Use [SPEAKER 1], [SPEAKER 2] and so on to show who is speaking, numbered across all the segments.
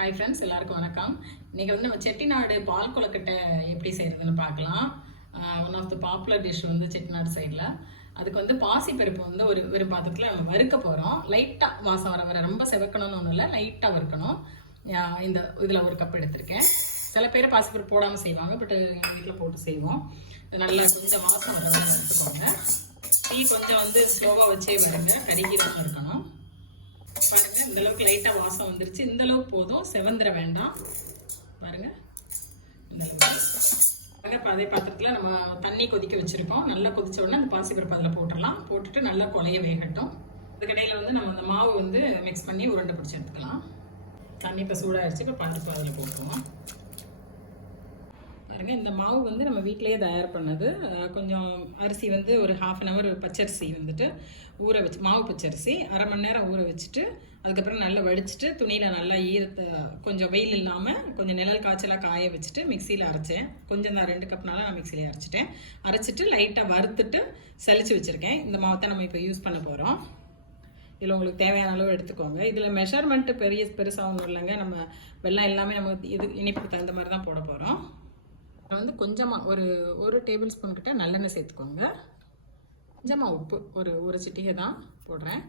[SPEAKER 1] Hi friends எல்லாருக்கும் வணக்கம். இன்னைக்கு வந்து நம்ம செட்டிநாடு பால் கொலக்கட்டை எப்படி செய்யறதுன்னு பார்க்கலாம். One of the popular dish வந்து செட்டிநாடு சைடில் அதுக்கு வந்து பாசிப்பருப்பு வந்து ஒரு ஒரு பாத்திரத்தில் நம்ம வறுக்க போகிறோம் லைட்டாக வாசம் வர வர ரொம்ப செவக்கணும்னு ஒன்றும் இல்லை லைட்டாக வறுக்கணும். இந்த இதில் ஒரு கப் எடுத்திருக்கேன். சில பேர் பாசிப்பருப்பு போடாமல் செய்வாங்க பட் எங்கள் வீட்டில் போட்டு செய்வோம். இது நல்லா கொஞ்சம் வாசம் வர வர எடுத்துக்கோங்க டீ கொஞ்சம் வந்து ஸ்லோவாக வச்சே வருங்க கருகிடாமல் இருக்கணும் பாருங்கள் இந்த அளவுக்கு லைட்டாக வாசம் வந்துருச்சு. இந்த அளவுக்கு போதும். செவந்திர வேண்டாம். பாருங்க. இந்த அளவுக்கு. பாருங்க, அதே பாத்திரத்தில் நம்ம தண்ணி கொதிக்க வச்சுருக்கோம். நல்லா கொதித்த உடனே அந்த பாசிப்பருப்பு அதில் போட்டுடலாம். போட்டுட்டு நல்லா கொலைய வேகட்டும். அதுக்கடையில் வந்து நம்ம அந்த மாவு வந்து மிக்ஸ் பண்ணி உருண்டை பிடிச்சி எடுத்துக்கலாம். தண்ணி இப்போ சூடாகிடுச்சு இப்போ பருப்பு அதில் போட்டுருவோம். பாருங்கள் இந்த மாவு வந்து நம்ம வீட்டிலேயே தயார் பண்ணது. கொஞ்சம் அரிசி வந்து ஒரு ஹாஃப் அன் ஹவர் பச்சரிசி வந்துட்டு ஊற வச்சு மாவு பச்சரிசி அரை மணி நேரம் ஊற வச்சுட்டு அதுக்கப்புறம் நல்லா வடிச்சிட்டு துணியில் நல்லா ஈரத்தை கொஞ்சம் வெயில் இல்லாமல் கொஞ்சம் நிழல் காய்ச்சலாக காய வச்சுட்டு மிக்சியில் அரைச்சேன். கொஞ்சம் தான் ரெண்டு கப்னால நான் மிக்சியில் அரைச்சிட்டேன். அரைச்சிட்டு லைட்டாக வறுத்துட்டு செழிச்சு வச்சுருக்கேன். இந்த மாவத்தை நம்ம இப்போ யூஸ் பண்ண போகிறோம் இதில் உங்களுக்கு தேவையான அளவு எடுத்துக்கோங்க. இதில் மெஷர்மெண்ட்டு பெரிய பெருசாக ஒன்றும் இல்லைங்க. நம்ம வெள்ளம் எல்லாமே நம்ம இது இனிப்புக்கு தகுந்த மாதிரி தான் போட போகிறோம் வந்து கொஞ்சமாக ஒரு ஒரு டேபிள் ஸ்பூன் கிட்ட நல்லெண்ணெய் சேர்த்துக்கோங்க. கொஞ்சமாக உப்பு ஒரு ஒரு சிட்டிகை தான் போடுறேன்.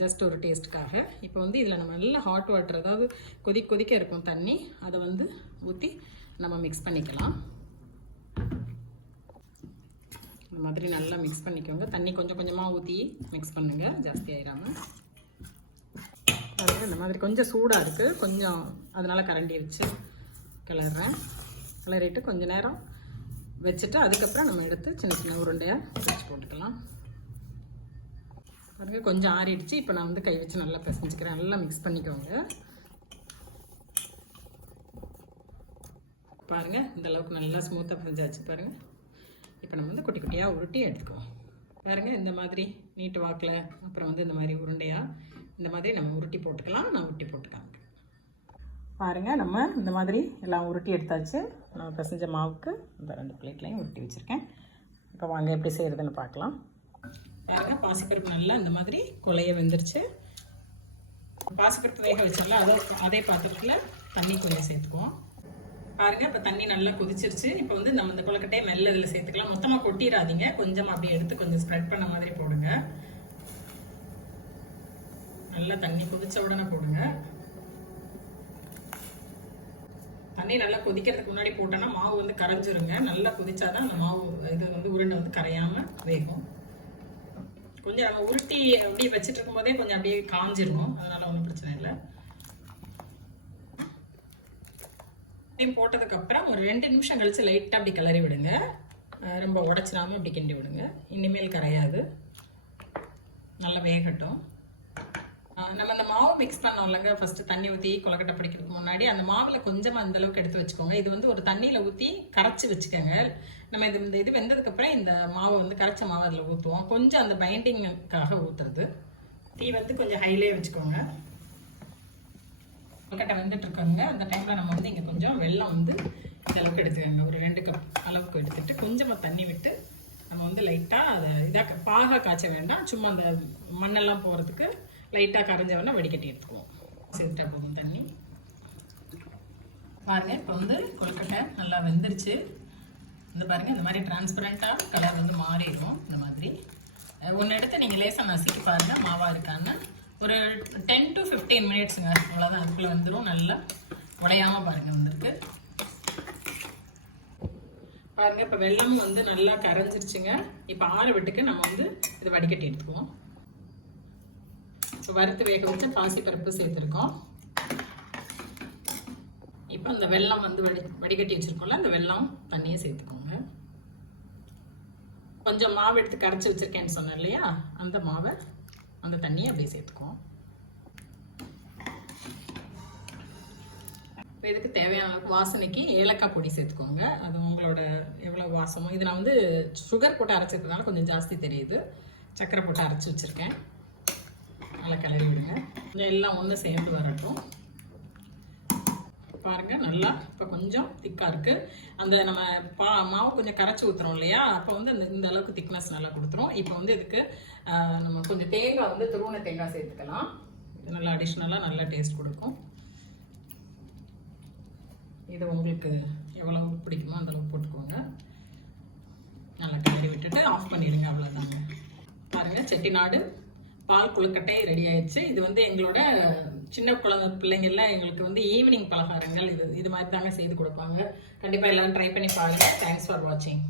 [SPEAKER 1] ஜஸ்ட் ஒரு டேஸ்ட்டுக்காக இப்போ வந்து இதில் நம்ம நல்லா ஹாட் வாட்டர் அதாவது கொதி கொதிக்க இருக்கும் தண்ணி அதை வந்து ஊற்றி நம்ம மிக்ஸ் பண்ணிக்கலாம். இந்த மாதிரி நல்லா மிக்ஸ் பண்ணிக்கோங்க. தண்ணி கொஞ்சம் கொஞ்சமாக ஊற்றி மிக்ஸ் பண்ணுங்கள் ஜாஸ்தி ஆயிடாமல் இந்த மாதிரி கொஞ்சம் சூடாக இருக்குது கொஞ்சம் அதனால் கரண்டி வச்சு கிளறேன் கிளறிட்டு கொஞ்சம் நேரம் வச்சுட்டு அதுக்கப்புறம் நம்ம எடுத்து சின்ன சின்ன உருண்டையாக பிரித்து போட்டுக்கலாம். பாருங்க கொஞ்சம் ஆறிடுச்சு. இப்போ நான் வந்து கை வச்சு நல்லா பிசைஞ்சுக்கிறேன். நல்லா மிக்ஸ் பண்ணிக்கோங்க. பாருங்க இந்த அளவுக்கு நல்லா ஸ்மூத்தாக பிரிஞ்சாச்சு பாருங்க. இப்போ நம்ம வந்து குட்டி குட்டியாக உருட்டி எடுத்துக்குவோம். பாருங்க இந்த மாதிரி நீட்டு வாக்கில் அப்புறம் வந்து இந்த மாதிரி உருண்டையாக இந்த மாதிரி நம்ம உருட்டி போட்டுக்கலாம். நான் உருட்டி போட்டுக்காங்க பாருங்கள் நம்ம இந்த மாதிரி எல்லாம் உருட்டி எடுத்தாச்சு. நம்ம பிசைஞ்ச மாவுக்கு இந்த ரெண்டு பிளேட்லையும் உருட்டி வச்சுருக்கேன். இப்போ வாங்க எப்படி செய்கிறதுன்னு பார்க்கலாம். பாருங்க பாசிப்பருப்பு நல்லா இந்த மாதிரி கொலைய வெந்துருச்சு. பாசிப்பருப்பு வேக வச்சிடலாம் அதோ அதே பாத்திரத்தில் தண்ணி கொஞ்சம் சேர்த்துக்குவோம். பாருங்க இப்போ தண்ணி நல்லா கொதிச்சிருச்சு. இப்போ வந்து நம்ம இந்த கொலக்கட்டையை மெல்ல இதில் சேர்த்துக்கலாம். மொத்தமாக கொட்டிடாதீங்க கொஞ்சம் அப்படியே எடுத்து கொஞ்சம் ஸ்ப்ரெட் பண்ண மாதிரி போடுங்க. நல்லா தண்ணி கொதிச்ச உடனே போடுங்க. தண்ணி நல்லா கொதிக்கிறதுக்கு முன்னாடி போட்டோன்னா மாவு வந்து கரைஞ்சிருங்க. நல்லா கொதிச்சாதான் அந்த மாவு இது வந்து உருண்டை வந்து கரையாம வேகும். கொஞ்சம் நம்ம உருட்டி அப்படியே வச்சுட்டு இருக்கும்போதே கொஞ்சம் அப்படியே காஞ்சிரும் அதனால ஒன்றும் பிரச்சனை இல்லை. இதையும் போட்டதுக்கப்புறம் ஒரு ரெண்டு நிமிஷம் கழிச்சு லைட்டாக அப்படி கிளறி விடுங்க. ரொம்ப உடச்சிடாம அப்படி கிண்டி விடுங்க. இனிமேல் கரையாது. நல்லா வேகட்டும். நம்ம அந்த மாவு மிக்ஸ் பண்ணோம் இல்லைங்க ஃபர்ஸ்ட் தண்ணி ஊற்றி கொலக்கட்டை பிடிக்கிறதுக்கு முன்னாடி அந்த மாவில் கொஞ்சமாக அந்த அளவுக்கு எடுத்து வச்சுக்கோங்க. இது வந்து ஒரு தண்ணியில் ஊற்றி கரைச்சி வச்சுக்கோங்க. நம்ம இது இந்த இது வெந்ததுக்கப்புறம் இந்த மாவை வந்து கரைச்ச மாவு அதில் ஊற்றுவோம் கொஞ்சம் அந்த பைண்டிங்காக ஊற்றுறது தீ வந்து கொஞ்சம் ஹைலே வச்சுக்கோங்க. கொலக்கட்டை வெந்துட்டு இருக்காங்க. அந்த டைமில் நம்ம வந்து இங்கே கொஞ்சம் வெள்ளம் வந்து இந்த அளவுக்கு எடுத்துக்கோங்க. ஒரு ரெண்டு கப் அளவுக்கு எடுத்துகிட்டு கொஞ்சமாக தண்ணி விட்டு நம்ம வந்து லைட்டாக அதை இதாக பாகாக காய்ச்ச வேண்டாம். சும்மா அந்த மண்ணெல்லாம் போகிறதுக்கு லைட்டாக கரைஞ்ச வேணால் வடிகட்டி எடுத்துக்குவோம். சேர்த்துட்டா போகும் தண்ணி. பாருங்க இப்போ வந்து கொழுக்கட்டை நல்லா வெந்துருச்சு. இந்த பாருங்க இந்த மாதிரி டிரான்ஸ்பரண்ட்டாக கலர் வந்து மாறிடும் இந்த மாதிரி. ஒன்று எடுத்து நீங்கள் லேசாக நசுக்கி பாருங்கள் மாவாக இருக்கான்னு. ஒரு டென் டு ஃபிஃப்டீன் மினிட்ஸுங்க அவ்வளோதான் அதுக்குள்ளே வந்துடும் நல்லா உடையாமல் பாருங்கள் வந்திருக்கு. பாருங்கள் இப்போ வெள்ளம் வந்து நல்லா கரைஞ்சிருச்சுங்க. இப்போ ஆறு விட்டுக்கு நம்ம வந்து இதை வடிகட்டி எடுத்துக்குவோம். வறுத்து வேக வச்ச பாசிப்பருப்பு சேர்த்துருக்கோம். இப்போ அந்த வெல்லம் வந்து வடி வடிகட்டி வச்சுருக்கோம்ல அந்த வெல்லம் தண்ணியை சேர்த்துக்கோங்க. கொஞ்சம் மாவு எடுத்து கரைச்சி வச்சிருக்கேன்னு சொன்னேன் இல்லையா? அந்த மாவை அந்த தண்ணியை அப்படியே சேர்த்துக்குவோம். இப்போ இதுக்கு தேவையான அளவுக்கு வாசனைக்கு ஏலக்காய் பொடி சேர்த்துக்கோங்க. அது உங்களோட எவ்வளோ வாசமோ. இது நான் வந்து சுகர் போட்டு அரைச்சிருக்கனால கொஞ்சம் ஜாஸ்தி தெரியுது. சர்க்கரை போட்டு அரைச்சி வச்சுருக்கேன். நல்லா கிளறி விடுங்க. கொஞ்சம் எல்லாம் ஒன்று சேர்ந்து வரட்டும். பாருங்கள் நல்லா இப்போ கொஞ்சம் திக்காக இருக்குது அந்த நம்ம பா மாவு கொஞ்சம் கரைச்சி ஊற்றுறோம் இல்லையா? அப்போ வந்து அந்த இந்த அளவுக்கு திக்னஸ் நல்லா கொடுத்துரும். இப்போ வந்து இதுக்கு நம்ம கொஞ்சம் தேங்காய் வந்து துருவண தேங்காய் சேர்த்துக்கலாம். இது நல்லா அடிஷ்னலாக நல்லா டேஸ்ட் கொடுக்கும். இது உங்களுக்கு எவ்வளோ பிடிக்குமோ அந்தளவுக்கு போட்டுக்கோங்க. நல்லா கிளறி விட்டுட்டு ஆஃப் பண்ணிடுங்க அவ்வளோதாங்க பாருங்கள் செட்டிநாடு. பால் கொழுக்கட்டை ரெடி ஆயிடுச்சு. இது வந்து எங்களோட சின்ன குழந்தை பிள்ளைங்கள்ல எங்களுக்கு வந்து ஈவினிங் பலகாரங்கள் இது இது மாதிரி தாங்க செய்து கொடுப்பாங்க. கண்டிப்பாக எல்லாரும் ட்ரை பண்ணி பாருங்க. தேங்க்ஸ் ஃபார் வாட்சிங்